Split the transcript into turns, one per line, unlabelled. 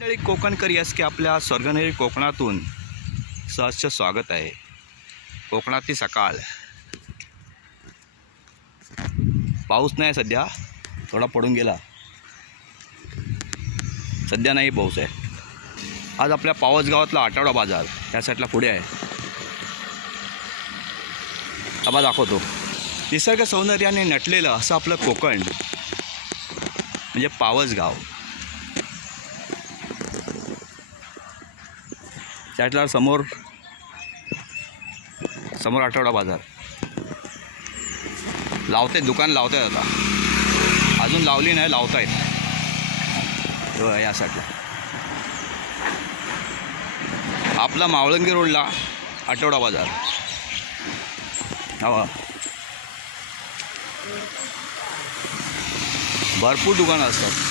मंडळी कोकणकर यस की आपल्या स्वर्गनेरी कोकणातून सहर्ष स्वागत आहे. कोकणातली सकाळ. पाऊस नाही सध्या थोडा पडून गेला. सध्या नाही पाऊस आहे. आज आपल्या पावस गावातला आठवडा बाजार त्या साईडला पुढे आहे. आबा दाखवतो. निसर्ग सौंदर्याने नटलेलं असं आपलं कोकण म्हणजे पावस गाव समोर समोर आठवडा बाजार. लावते दुकान लावते आता. अजून लावली नाही लावतायत. हो, या साईडला आपला मावळंगी रोडला आठवडा बाजार. हवा. भरपूर दुकानं असतात.